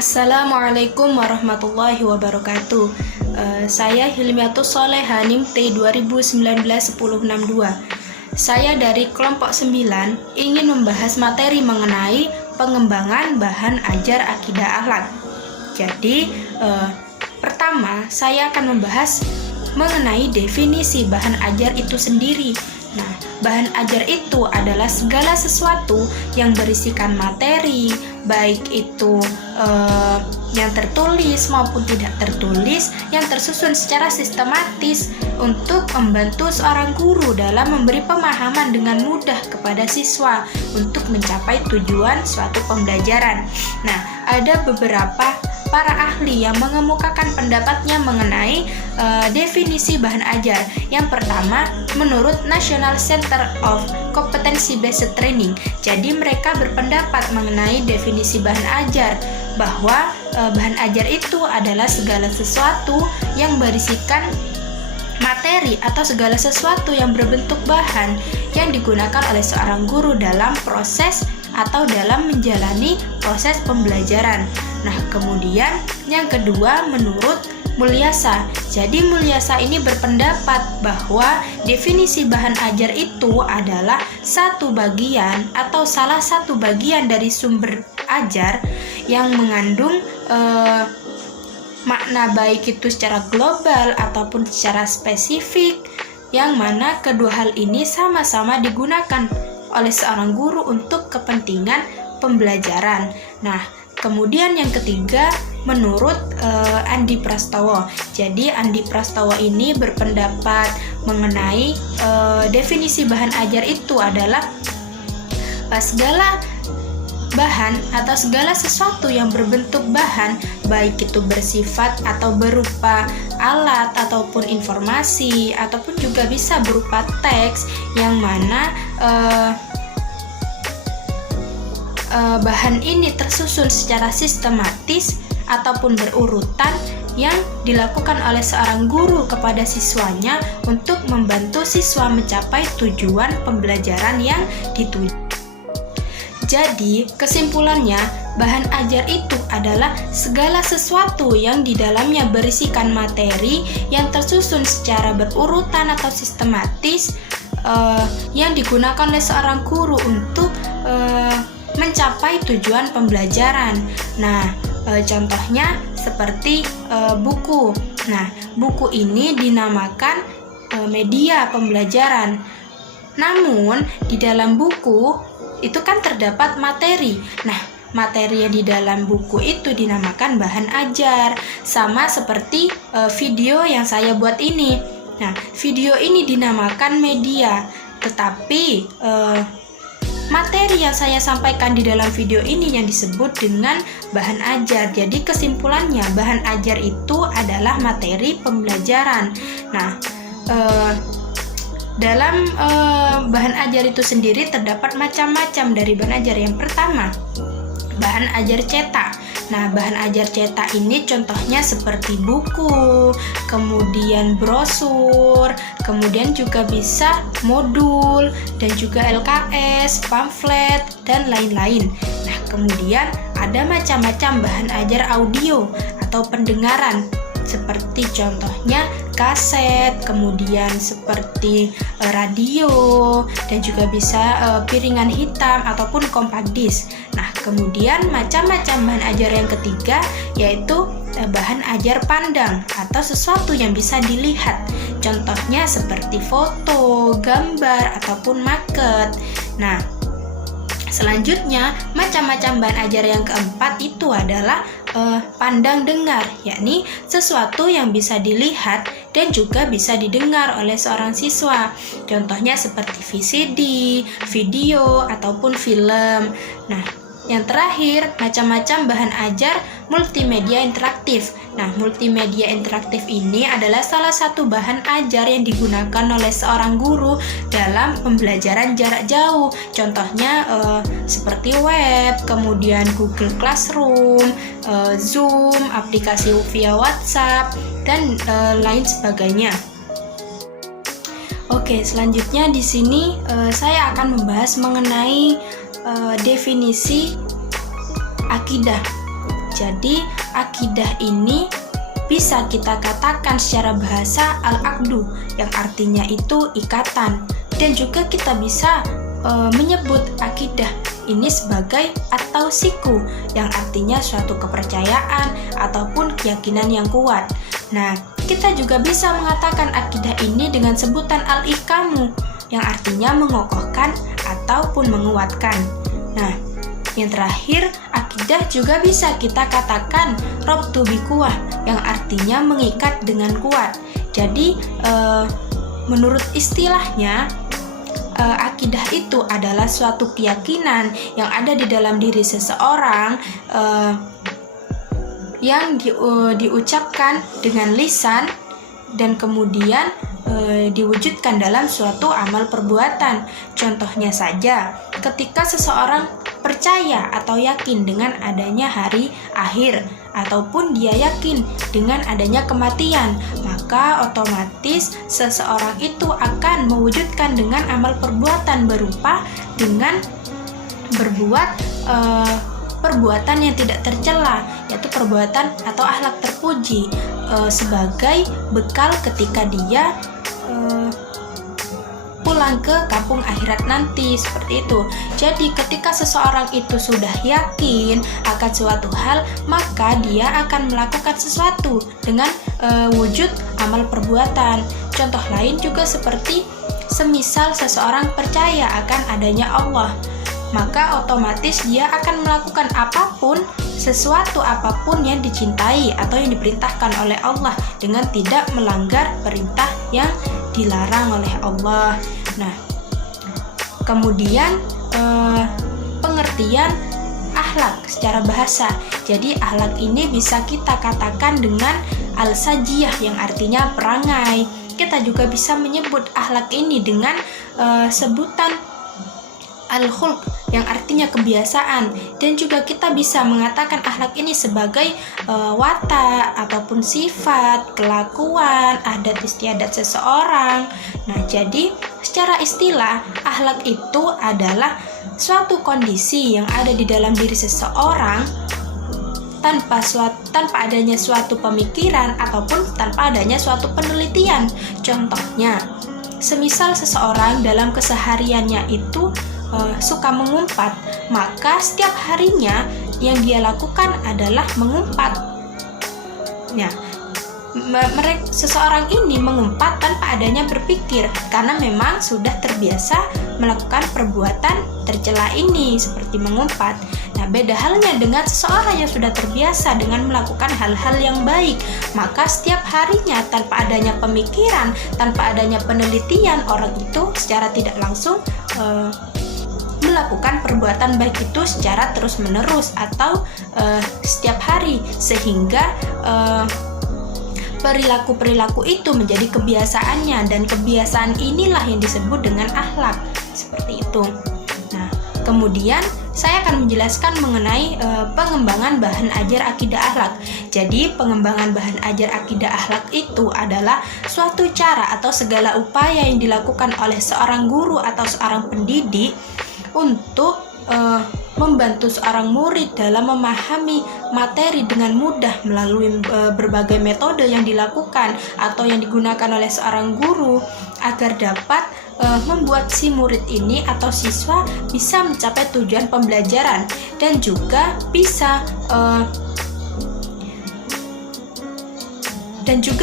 Assalamualaikum warahmatullahi wabarakatuh. Saya Hilmiatus Soleha NIM-T 2019-1062. Saya dari kelompok 9 ingin membahas materi mengenai pengembangan bahan ajar akidah akhlak. Jadi, pertama saya akan membahas mengenai definisi bahan ajar itu sendiri. Nah, bahan ajar itu adalah segala sesuatu yang berisikan materi, baik itu yang tertulis maupun tidak tertulis, yang tersusun secara sistematis untuk membantu seorang guru dalam memberi pemahaman dengan mudah kepada siswa untuk mencapai tujuan suatu pembelajaran. Nah, ada beberapa para ahli yang mengemukakan pendapatnya mengenai definisi bahan ajar. Yang pertama, menurut National Center of Competency Based Training. Jadi mereka berpendapat mengenai definisi bahan ajar bahwa bahan ajar itu adalah segala sesuatu yang berisikan materi atau segala sesuatu yang berbentuk bahan yang digunakan oleh seorang guru dalam proses atau dalam menjalani proses pembelajaran. Nah, kemudian yang kedua menurut Mulyasa. Jadi Mulyasa ini berpendapat bahwa definisi bahan ajar itu adalah satu bagian atau salah satu bagian dari sumber ajar yang mengandung makna baik itu secara global ataupun secara spesifik, yang mana kedua hal ini sama-sama digunakan oleh seorang guru untuk kepentingan pembelajaran. Nah, kemudian yang ketiga menurut Andi Prastowo. Jadi Andi Prastowo ini berpendapat mengenai definisi bahan ajar itu adalah segala bahan atau segala sesuatu yang berbentuk bahan, baik itu bersifat atau berupa alat ataupun informasi ataupun juga bisa berupa teks, yang mana bahan ini tersusun secara sistematis ataupun berurutan yang dilakukan oleh seorang guru kepada siswanya untuk membantu siswa mencapai tujuan pembelajaran yang dituju. Jadi, kesimpulannya, bahan ajar itu adalah segala sesuatu yang di dalamnya berisikan materi yang tersusun secara berurutan atau sistematis yang digunakan oleh seorang guru untuk mencapai tujuan pembelajaran. Nah, contohnya seperti buku. Nah, buku ini dinamakan media pembelajaran. Namun, di dalam buku itu kan terdapat materi. Nah, materi yang di dalam buku itu dinamakan bahan ajar. Sama seperti video yang saya buat ini. Nah, video ini dinamakan media. Tetapi materi yang saya sampaikan di dalam video ini yang disebut dengan bahan ajar. Jadi kesimpulannya, bahan ajar itu adalah materi pembelajaran. Nah, dalam bahan ajar itu sendiri terdapat macam-macam dari bahan ajar. Yang pertama, bahan ajar cetak. Nah, bahan ajar cetak ini contohnya seperti buku, kemudian brosur, kemudian juga bisa modul, dan juga LKS, pamflet, dan lain-lain. Nah, kemudian ada macam-macam bahan ajar audio atau pendengaran, seperti contohnya kaset, kemudian seperti radio, dan juga bisa piringan hitam ataupun compact disc. Nah, kemudian macam-macam bahan ajar yang ketiga yaitu bahan ajar pandang atau sesuatu yang bisa dilihat. Contohnya seperti foto, gambar, ataupun maket. Nah, selanjutnya macam-macam bahan ajar yang keempat itu adalah pandang dengar, yakni sesuatu yang bisa dilihat dan juga bisa didengar oleh seorang siswa. Contohnya seperti VCD, video, ataupun film. Nah, yang terakhir, macam-macam bahan ajar multimedia interaktif. Nah, multimedia interaktif ini adalah salah satu bahan ajar yang digunakan oleh seorang guru dalam pembelajaran jarak jauh. Contohnya seperti web, kemudian Google Classroom, Zoom, aplikasi via WhatsApp, dan lain sebagainya. Oke, selanjutnya di sini saya akan membahas mengenai definisi akidah. Jadi akidah ini bisa kita katakan secara bahasa al-aqdu, yang artinya itu ikatan. Dan juga kita bisa menyebut akidah ini sebagai at-tausiku, yang artinya suatu kepercayaan ataupun keyakinan yang kuat. Nah, kita juga bisa mengatakan akidah ini dengan sebutan al-ihkamu, yang artinya mengokohkan ataupun menguatkan. Nah, yang terakhir, akidah juga bisa kita katakan rabtu biquwah, yang artinya mengikat dengan kuat. Jadi, menurut istilahnya, akidah itu adalah suatu keyakinan yang ada di dalam diri seseorang yang diucapkan dengan lisan dan kemudian diwujudkan dalam suatu amal perbuatan. Contohnya saja, ketika seseorang percaya atau yakin dengan adanya hari akhir, ataupun dia yakin dengan adanya kematian, maka otomatis seseorang itu akan mewujudkan dengan amal perbuatan berupa dengan berbuat perbuatan yang tidak tercela, yaitu perbuatan atau akhlak terpuji sebagai bekal ketika dia pulang ke kampung akhirat nanti, seperti itu. Jadi ketika seseorang itu sudah yakin akan suatu hal, maka dia akan melakukan sesuatu dengan wujud amal perbuatan. Contoh lain juga seperti semisal seseorang percaya akan adanya Allah, maka otomatis dia akan melakukan apapun, sesuatu apapun yang dicintai atau yang diperintahkan oleh Allah dengan tidak melanggar perintah yang dilarang oleh Allah. Nah, kemudian pengertian akhlak secara bahasa. Jadi akhlak ini bisa kita katakan dengan al-sajiyah, yang artinya perangai. Kita juga bisa menyebut akhlak ini dengan sebutan al-khulq, yang artinya kebiasaan. Dan juga kita bisa mengatakan akhlak ini sebagai watak ataupun sifat, kelakuan, adat istiadat seseorang. Nah, jadi secara istilah, akhlak itu adalah suatu kondisi yang ada di dalam diri seseorang tanpa adanya suatu pemikiran ataupun tanpa adanya suatu penelitian. Contohnya, semisal seseorang dalam kesehariannya itu suka mengumpat, maka setiap harinya yang dia lakukan adalah mengumpat. Nah, seseorang ini mengumpat tanpa adanya berpikir, karena memang sudah terbiasa melakukan perbuatan tercela ini seperti mengumpat. Nah, beda halnya dengan seseorang yang sudah terbiasa dengan melakukan hal-hal yang baik, maka setiap harinya tanpa adanya pemikiran, tanpa adanya penelitian, orang itu secara tidak langsung melakukan perbuatan baik itu secara terus-menerus atau setiap hari, sehingga perilaku-perilaku itu menjadi kebiasaannya, dan kebiasaan inilah yang disebut dengan akhlak, seperti itu. Nah, kemudian saya akan menjelaskan mengenai pengembangan bahan ajar akidah akhlak. Jadi, pengembangan bahan ajar akidah akhlak itu adalah suatu cara atau segala upaya yang dilakukan oleh seorang guru atau seorang pendidik untuk membantu seorang murid dalam memahami materi dengan mudah melalui berbagai metode yang dilakukan atau yang digunakan oleh seorang guru, agar dapat membuat si murid ini atau siswa bisa mencapai tujuan pembelajaran, dan juga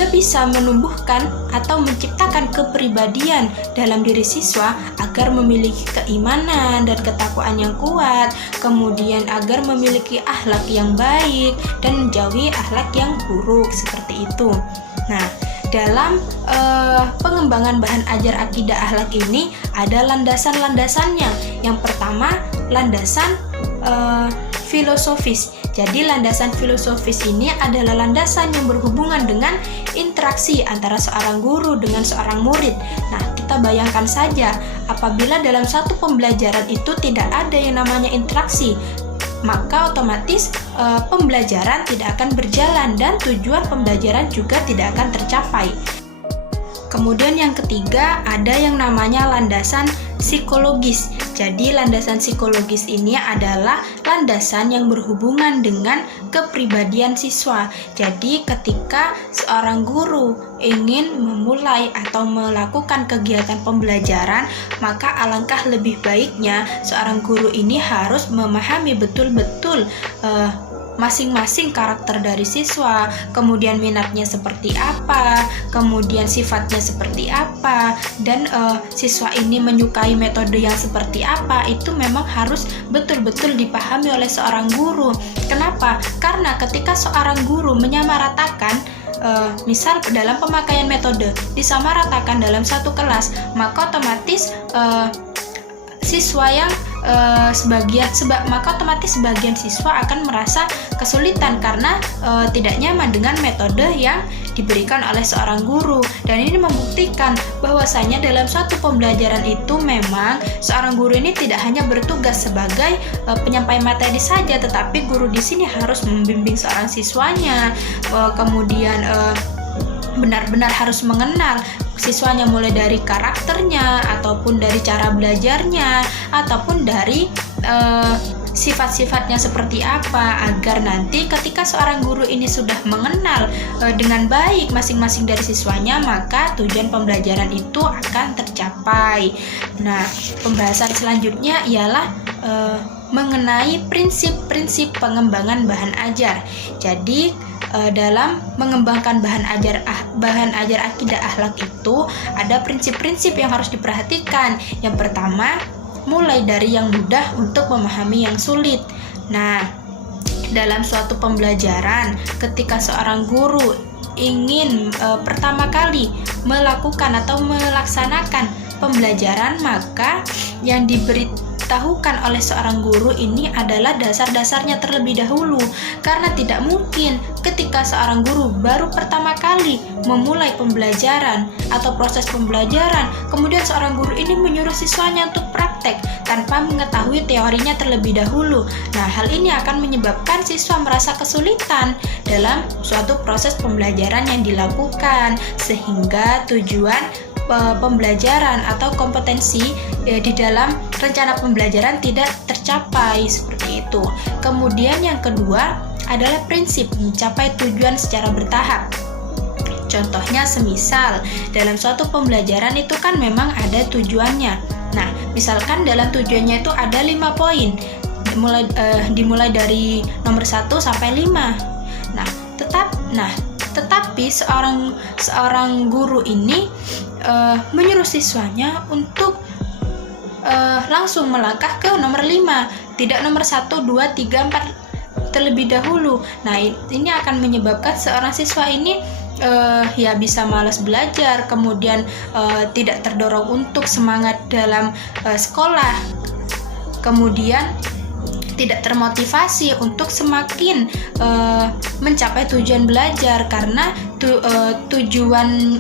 bisa menumbuhkan atau menciptakan kepribadian dalam diri siswa agar memiliki keimanan dan ketakwaan yang kuat, kemudian agar memiliki akhlak yang baik dan menjauhi akhlak yang buruk, seperti itu. Nah, dalam pengembangan bahan ajar akidah akhlak ini ada landasan-landasannya. Yang pertama, landasan filosofis. Jadi landasan filosofis ini adalah landasan yang berhubungan dengan interaksi antara seorang guru dengan seorang murid. Nah, kita bayangkan saja, apabila dalam satu pembelajaran itu tidak ada yang namanya interaksi, maka otomatis pembelajaran tidak akan berjalan dan tujuan pembelajaran juga tidak akan tercapai. Kemudian yang ketiga ada yang namanya landasan psikologis. Jadi landasan psikologis ini adalah landasan yang berhubungan dengan kepribadian siswa. Jadi ketika seorang guru ingin memulai atau melakukan kegiatan pembelajaran, maka alangkah lebih baiknya seorang guru ini harus memahami betul-betul masing-masing karakter dari siswa, kemudian minatnya seperti apa, kemudian sifatnya seperti apa, dan siswa ini menyukai metode yang seperti apa. Itu memang harus betul-betul dipahami oleh seorang guru. Kenapa? Karena ketika seorang guru menyamaratakan misal dalam pemakaian metode disamaratakan dalam satu kelas, maka otomatis siswa yang maka otomatis sebagian siswa akan merasa kesulitan karena tidak nyaman dengan metode yang diberikan oleh seorang guru. Dan ini membuktikan bahwasanya dalam suatu pembelajaran itu memang seorang guru ini tidak hanya bertugas sebagai penyampai materi saja, tetapi guru di sini harus membimbing seorang siswanya, kemudian benar-benar harus mengenal siswanya mulai dari karakternya, ataupun dari cara belajarnya, ataupun dari sifat-sifatnya seperti apa, agar nanti ketika seorang guru ini sudah mengenal dengan baik masing-masing dari siswanya, maka tujuan pembelajaran itu akan tercapai. Nah, pembahasan selanjutnya ialah mengenai prinsip-prinsip pengembangan bahan ajar. Jadi dalam mengembangkan bahan ajar akidah akhlak itu ada prinsip-prinsip yang harus diperhatikan. Yang pertama, mulai dari yang mudah untuk memahami yang sulit. Nah, dalam suatu pembelajaran, ketika seorang guru ingin pertama kali melakukan atau melaksanakan pembelajaran, maka yang diberitahukan oleh seorang guru ini adalah dasar-dasarnya terlebih dahulu. Karena tidak mungkin ketika seorang guru baru pertama kali memulai pembelajaran atau proses pembelajaran, kemudian seorang guru ini menyuruh siswanya untuk praktek tanpa mengetahui teorinya terlebih dahulu. Nah, hal ini akan menyebabkan siswa merasa kesulitan dalam suatu proses pembelajaran yang dilakukan, sehingga tujuan pembelajaran atau kompetensi di dalam rencana pembelajaran tidak tercapai, seperti itu. Kemudian yang kedua adalah prinsip mencapai tujuan secara bertahap. Contohnya semisal dalam suatu pembelajaran itu kan memang ada tujuannya. Nah, misalkan dalam tujuannya itu ada 5 poin, dimulai dari nomor 1 sampai 5. Tetapi seorang guru ini menyuruh siswanya untuk langsung melangkah ke nomor 5, tidak nomor 1, 2, 3, 4 terlebih dahulu. Nah, ini akan menyebabkan seorang siswa ini bisa malas belajar, kemudian tidak terdorong untuk semangat dalam sekolah, kemudian tidak termotivasi untuk semakin mencapai tujuan belajar, karena tujuan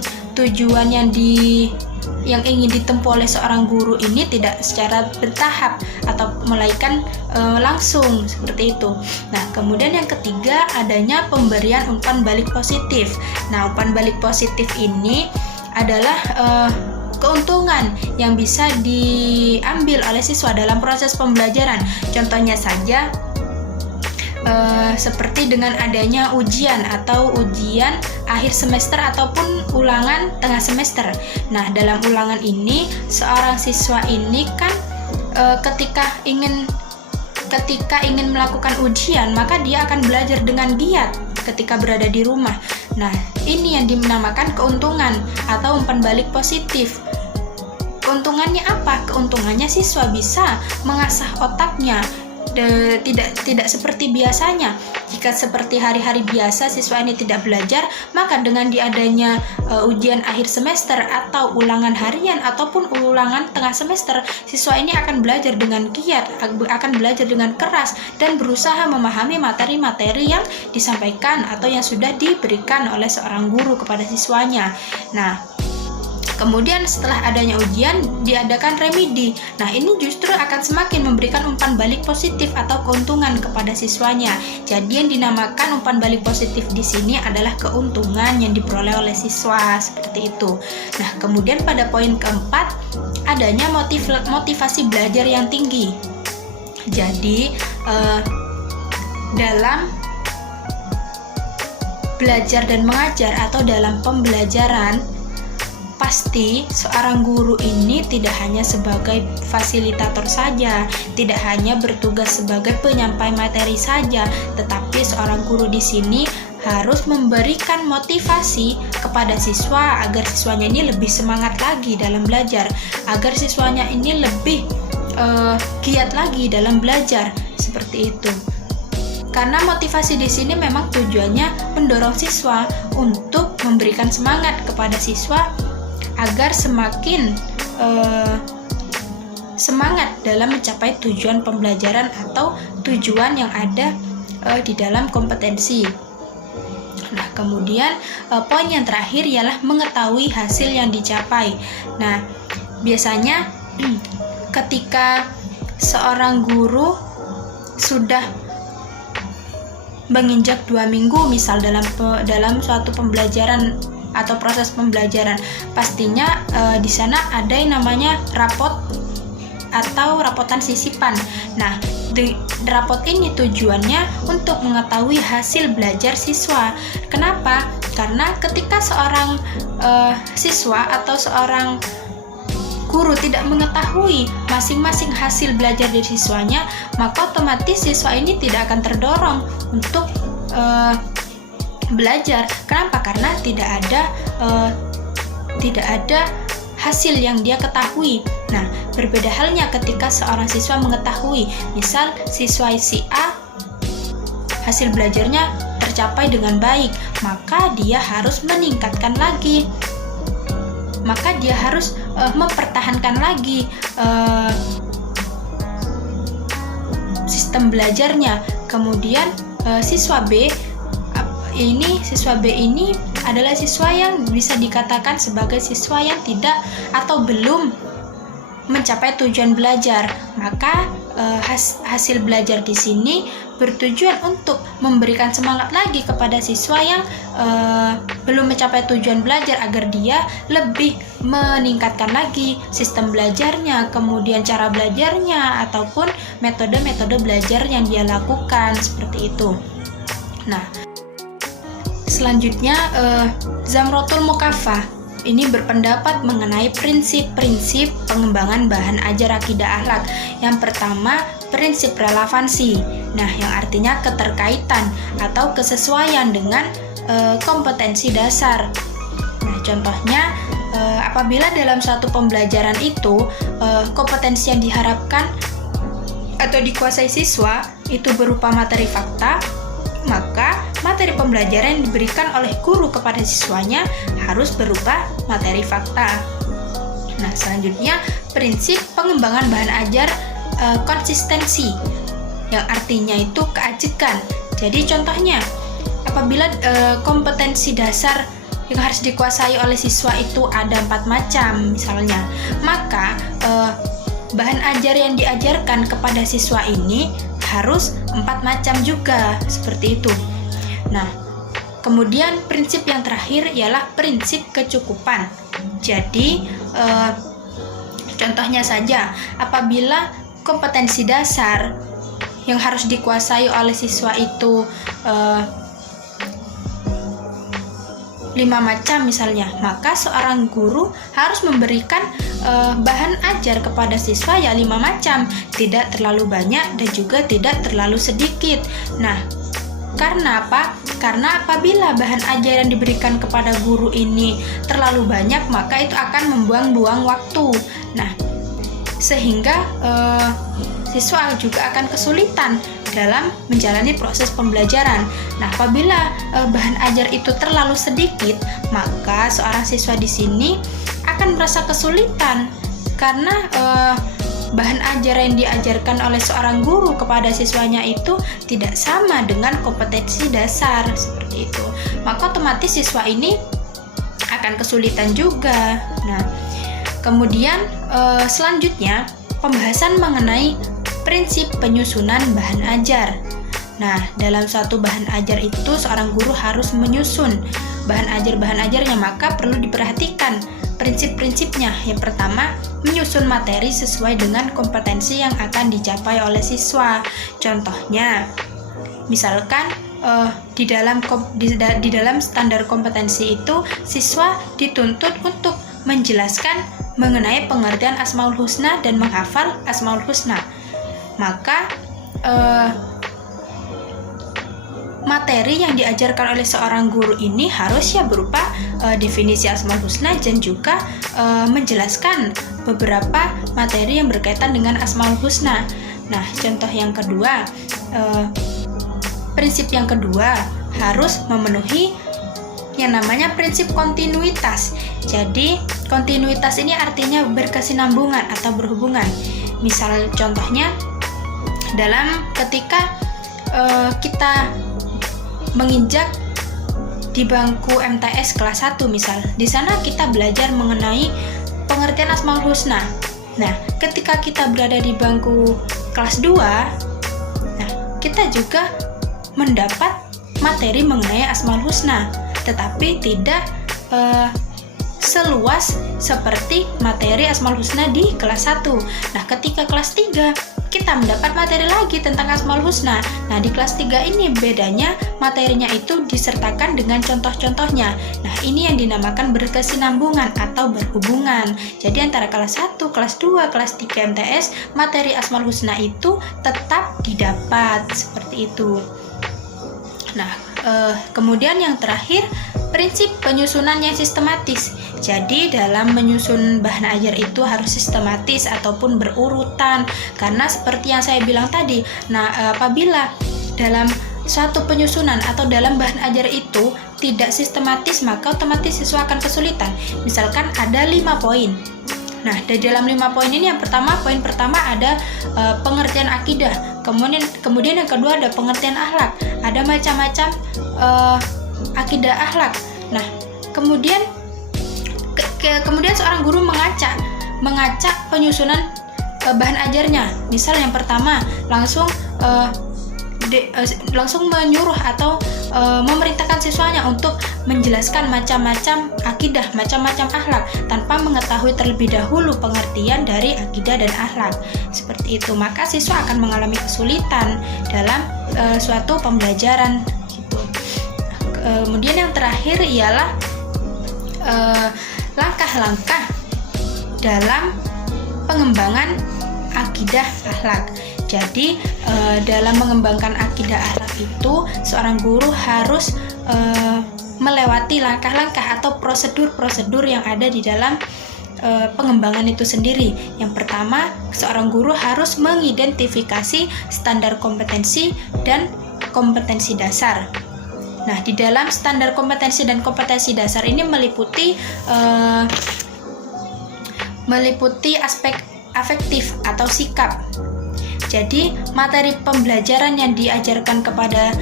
yang ingin ditempuh oleh seorang guru ini tidak secara bertahap atau melainkan langsung, seperti itu. Nah, kemudian yang ketiga adanya pemberian umpan balik positif. Nah, umpan balik positif ini adalah keuntungan yang bisa diambil oleh siswa dalam proses pembelajaran. Contohnya saja seperti dengan adanya ujian akhir semester ataupun ulangan tengah semester. Nah, dalam ulangan ini seorang siswa ini kan ketika ingin melakukan ujian, maka dia akan belajar dengan giat ketika berada di rumah. Nah, ini yang dinamakan keuntungan atau umpan balik positif. Keuntungannya apa? Keuntungannya siswa bisa mengasah otaknya, tidak seperti biasanya. Jika seperti hari-hari biasa siswa ini tidak belajar, maka dengan diadanya ujian akhir semester atau ulangan harian ataupun ulangan tengah semester, siswa ini akan belajar dengan giat, akan belajar dengan keras dan berusaha memahami materi-materi yang disampaikan atau yang sudah diberikan oleh seorang guru kepada siswanya. Nah, Kemudian setelah adanya ujian diadakan remedi. Nah, ini justru akan semakin memberikan umpan balik positif atau keuntungan kepada siswanya. Jadi yang dinamakan umpan balik positif di sini adalah keuntungan yang diperoleh oleh siswa, seperti itu. Nah, kemudian pada poin keempat adanya motivasi belajar yang tinggi. Jadi dalam belajar dan mengajar atau dalam pembelajaran, pasti seorang guru ini tidak hanya sebagai fasilitator saja, tidak hanya bertugas sebagai penyampai materi saja, tetapi seorang guru di sini harus memberikan motivasi kepada siswa agar siswanya ini lebih semangat lagi dalam belajar, agar siswanya ini lebih giat lagi dalam belajar, seperti itu. Karena motivasi di sini memang tujuannya mendorong siswa untuk memberikan semangat kepada siswa agar semakin semangat dalam mencapai tujuan pembelajaran atau tujuan yang ada di dalam kompetensi. Nah, kemudian poin yang terakhir ialah mengetahui hasil yang dicapai. Nah, biasanya ketika seorang guru sudah menginjak 2 minggu misal dalam suatu pembelajaran atau proses pembelajaran, pastinya di sana ada yang namanya rapot atau rapotan sisipan. Nah, rapot ini tujuannya untuk mengetahui hasil belajar siswa. Kenapa? Karena ketika seorang siswa atau seorang guru tidak mengetahui masing-masing hasil belajar dari siswanya, maka otomatis siswa ini tidak akan terdorong untuk belajar. Kenapa? Karena tidak ada hasil yang dia ketahui. Nah, berbeda halnya ketika seorang siswa mengetahui, misal siswa si A hasil belajarnya tercapai dengan baik, maka dia harus meningkatkan lagi, maka dia harus mempertahankan lagi sistem belajarnya. Kemudian siswa B ini adalah siswa yang bisa dikatakan sebagai siswa yang tidak atau belum mencapai tujuan belajar. Maka hasil belajar di sini bertujuan untuk memberikan semangat lagi kepada siswa yang belum mencapai tujuan belajar agar dia lebih meningkatkan lagi sistem belajarnya, kemudian cara belajarnya ataupun metode-metode belajar yang dia lakukan, seperti itu. Nah, selanjutnya Zamrotul Mukafah ini berpendapat mengenai prinsip-prinsip pengembangan bahan ajar akidah akhlak. Yang pertama, prinsip relevansi. Nah, yang artinya keterkaitan atau kesesuaian dengan kompetensi dasar. Nah, contohnya apabila dalam suatu pembelajaran itu kompetensi yang diharapkan atau dikuasai siswa itu berupa materi fakta, maka materi pembelajaran yang diberikan oleh guru kepada siswanya harus berupa materi fakta. Nah, selanjutnya prinsip pengembangan bahan ajar konsistensi, yang artinya itu keajekan. Jadi contohnya, apabila kompetensi dasar yang harus dikuasai oleh siswa itu ada 4 macam misalnya, maka bahan ajar yang diajarkan kepada siswa ini harus 4 macam juga, seperti itu. Nah, kemudian prinsip yang terakhir ialah prinsip kecukupan. Jadi contohnya saja, apabila kompetensi dasar yang harus dikuasai oleh siswa itu 5 macam misalnya, maka seorang guru harus memberikan bahan ajar kepada siswa ya 5 macam, tidak terlalu banyak dan juga tidak terlalu sedikit. Nah, karena apa? Karena apabila bahan ajar yang diberikan kepada guru ini terlalu banyak, maka itu akan membuang-buang waktu. Nah, sehingga siswa juga akan kesulitan dalam menjalani proses pembelajaran. Nah, apabila bahan ajar itu terlalu sedikit, maka seorang siswa di sini akan merasa kesulitan karena bahan ajar yang diajarkan oleh seorang guru kepada siswanya itu tidak sama dengan kompetensi dasar, seperti itu. Maka otomatis siswa ini akan akan kesulitan juga. Nah, kemudian selanjutnya pembahasan mengenai prinsip penyusunan bahan ajar. Nah, dalam suatu bahan ajar itu seorang guru harus menyusun bahan ajarnya, maka perlu diperhatikan prinsip-prinsipnya. Yang pertama, menyusun materi sesuai dengan kompetensi yang akan dicapai oleh siswa. Contohnya, misalkan di dalam standar kompetensi itu siswa dituntut untuk menjelaskan mengenai pengertian Asmaul Husna dan menghafal Asmaul Husna. Maka materi yang diajarkan oleh seorang guru ini harus berupa definisi Asmaul Husna dan juga menjelaskan beberapa materi yang berkaitan dengan Asmaul Husna. Nah, contoh yang kedua, prinsip yang kedua harus memenuhi yang namanya prinsip kontinuitas. Jadi, kontinuitas ini artinya berkesinambungan atau berhubungan. Misal contohnya, dalam ketika kita menginjak di bangku MTS kelas 1 misal, di sana kita belajar mengenai pengertian Asmaul Husna. Nah, ketika kita berada di bangku kelas 2, nah, kita juga mendapat materi mengenai Asmaul Husna, tetapi tidak seluas seperti materi Asmaul Husna di kelas 1. Nah, ketika kelas 3 kita mendapat materi lagi tentang Asmaul Husna. Nah, di kelas 3 ini bedanya materinya itu disertakan dengan contoh-contohnya. Nah, ini yang dinamakan berkesinambungan atau berhubungan. Jadi antara kelas 1, kelas 2, kelas 3 MTS, materi Asmaul Husna itu tetap didapat seperti itu. Nah, kemudian yang terakhir, prinsip penyusunan yang sistematis. Jadi dalam menyusun bahan ajar itu harus sistematis ataupun berurutan, karena seperti yang saya bilang tadi, apabila dalam suatu penyusunan atau dalam bahan ajar itu tidak sistematis, maka otomatis siswa akan kesulitan. Misalkan ada 5 poin. Nah, dari dalam 5 poin ini poin pertama ada pengertian akidah, kemudian yang kedua ada pengertian akhlak, ada macam-macam akidah akhlak. Nah, kemudian seorang guru mengacak penyusunan bahan ajarnya. Misal yang pertama langsung menyuruh atau memerintahkan siswanya untuk menjelaskan macam-macam akidah, macam-macam akhlak tanpa mengetahui terlebih dahulu pengertian dari akidah dan akhlak. Seperti itu, maka siswa akan mengalami kesulitan dalam suatu pembelajaran gitu. Kemudian yang terakhir ialah langkah-langkah dalam pengembangan akidah akhlak. Jadi dalam mengembangkan akidah akhlak itu seorang guru harus melewati langkah-langkah atau prosedur-prosedur yang ada di dalam pengembangan itu sendiri. Yang pertama, seorang guru harus mengidentifikasi standar kompetensi dan kompetensi dasar. Nah, di dalam standar kompetensi dan kompetensi dasar ini meliputi aspek afektif atau sikap. Jadi, materi pembelajaran yang diajarkan kepada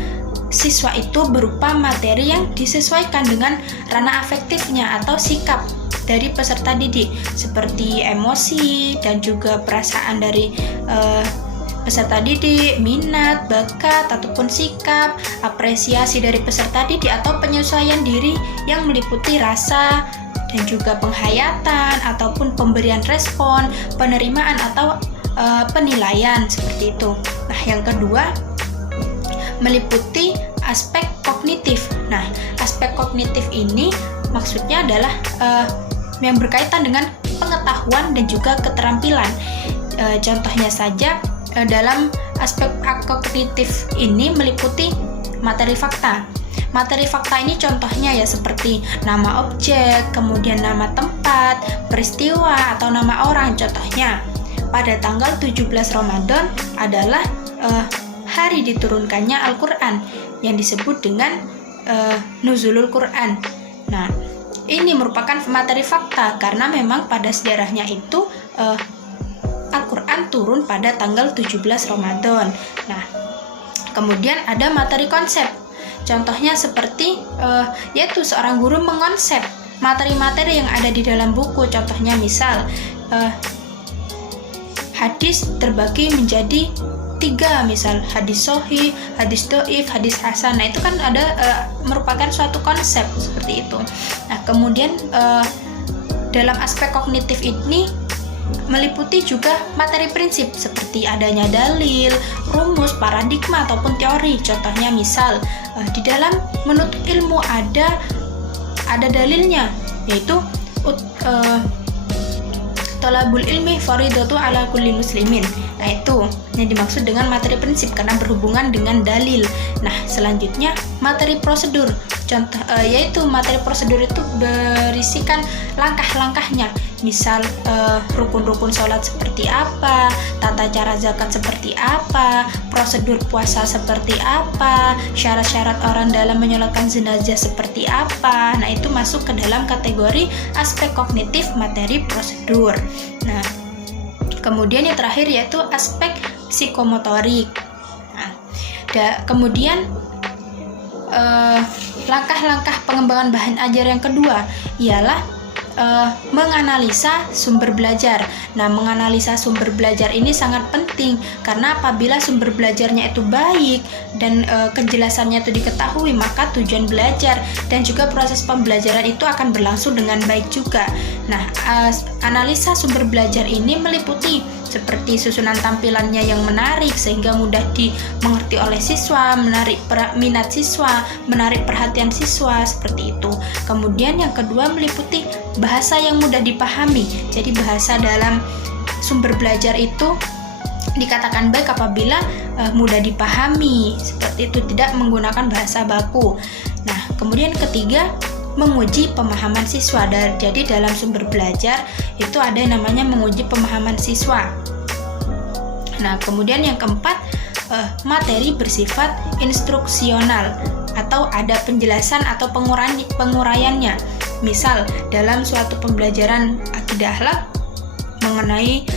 siswa itu berupa materi yang disesuaikan dengan ranah afektifnya atau sikap dari peserta didik, seperti emosi dan juga perasaan dari peserta didik, minat, bakat, ataupun sikap, apresiasi dari peserta didik, atau penyesuaian diri yang meliputi rasa dan juga penghayatan ataupun pemberian respon, penerimaan atau penilaian seperti itu. Nah, yang kedua meliputi aspek kognitif. Nah, aspek kognitif ini maksudnya adalah yang berkaitan dengan pengetahuan dan juga keterampilan. Contohnya saja dalam aspek kognitif ini meliputi materi fakta. Materi fakta ini contohnya seperti nama objek, kemudian nama tempat, peristiwa atau nama orang. Contohnya pada tanggal 17 Ramadan adalah hari diturunkannya Al-Quran yang disebut dengan Nuzulul Quran. Nah, ini merupakan materi fakta karena memang pada sejarahnya itu Al-Quran turun pada tanggal 17 Ramadan. Nah, kemudian ada materi konsep. Contohnya seperti yaitu seorang guru mengonsep materi-materi yang ada di dalam buku. Contohnya misal hadis terbagi menjadi 3, misal hadis sahih, hadis dhaif, hadis hasan. Nah itu kan ada merupakan suatu konsep seperti itu. Nah kemudian dalam aspek kognitif ini meliputi juga materi prinsip seperti adanya dalil, rumus, paradigma ataupun teori. Contohnya misal di dalam menuntut ilmu ada dalilnya, yaitu thalabul ilmi faridatu ala kulli muslimin. Nah itu yang dimaksud dengan materi prinsip karena berhubungan dengan dalil. Nah selanjutnya materi prosedur. Contoh yaitu materi prosedur itu berisikan langkah-langkahnya. Misal rukun-rukun sholat seperti apa, tata cara zakat seperti apa, prosedur puasa seperti apa, syarat-syarat orang dalam menyolatkan jenazah seperti apa. Nah itu masuk ke dalam kategori aspek kognitif materi prosedur. Nah kemudian yang terakhir yaitu aspek psikomotorik. Nah, kemudian langkah-langkah pengembangan bahan ajar yang kedua ialah menganalisa sumber belajar. Nah, menganalisa sumber belajar ini sangat penting karena apabila sumber belajarnya itu baik dan kejelasannya itu diketahui, maka tujuan belajar dan juga proses pembelajaran itu akan berlangsung dengan baik juga. Nah, analisa sumber belajar ini meliputi seperti susunan tampilannya yang menarik sehingga mudah dimengerti oleh siswa, menarik minat siswa, menarik perhatian siswa, seperti itu. Kemudian yang kedua meliputi bahasa yang mudah dipahami. Jadi bahasa dalam sumber belajar itu dikatakan baik apabila mudah dipahami, seperti itu, tidak menggunakan bahasa baku. Nah, kemudian ketiga menguji pemahaman siswa. Jadi dalam sumber belajar itu ada yang namanya menguji pemahaman siswa. Nah, kemudian yang keempat materi bersifat instruksional atau ada penjelasan atau penguraiannya. Misal dalam suatu pembelajaran akidah akhlak mengenai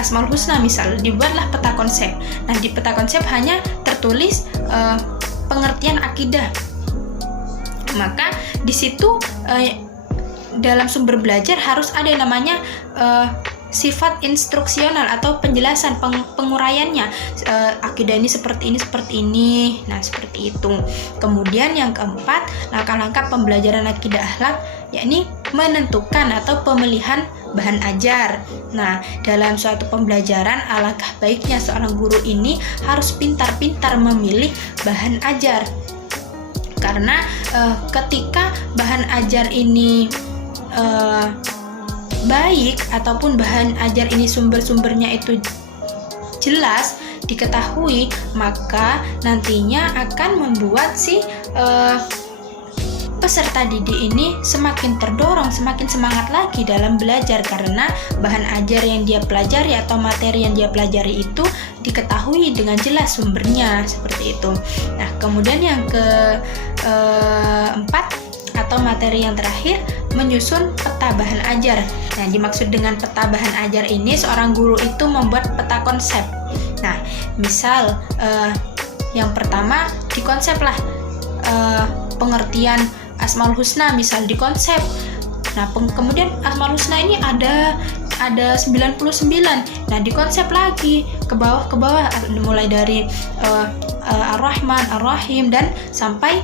Asmaul Husna, misal dibuatlah peta konsep. Nah, di peta konsep hanya tertulis pengertian akidah. Maka di situ dalam sumber belajar harus ada yang namanya sifat instruksional atau penjelasan penguraiannya. Akidah ini seperti ini. Nah, seperti itu. Kemudian yang keempat, langkah-langkah pembelajaran akidah akhlak yakni menentukan atau pemilihan bahan ajar. Nah, dalam suatu pembelajaran alangkah baiknya seorang guru ini harus pintar-pintar memilih bahan ajar. Karena ketika bahan ajar ini baik ataupun bahan ajar ini sumber-sumbernya itu jelas diketahui, maka nantinya akan membuat si peserta didik ini semakin terdorong, semakin semangat lagi dalam belajar karena bahan ajar yang dia pelajari atau materi yang dia pelajari itu diketahui dengan jelas sumbernya, seperti itu. Nah, kemudian yang keempat atau materi yang terakhir, menyusun peta bahan ajar. Nah, dimaksud dengan peta bahan ajar ini seorang guru itu membuat peta konsep. Nah, misal yang pertama dikonseplah pengertian Asmaul Husna, misal dikonsep. Nah, kemudian Asmaul Husna ini ada 99. Nah, dikonsep lagi ke bawah mulai dari Ar-Rahman, Ar-Rahim dan sampai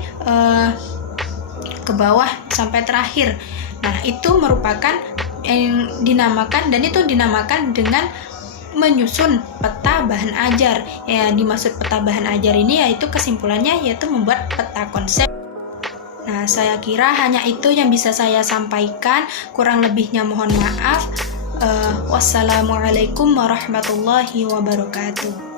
ke bawah sampai terakhir. Nah, itu merupakan yang dinamakan dengan menyusun peta bahan ajar. Ya, dimaksud peta bahan ajar ini yaitu kesimpulannya yaitu membuat peta konsep. Nah, saya kira hanya itu yang bisa saya sampaikan. Kurang lebihnya mohon maaf. Wassalamualaikum warahmatullahi wabarakatuh.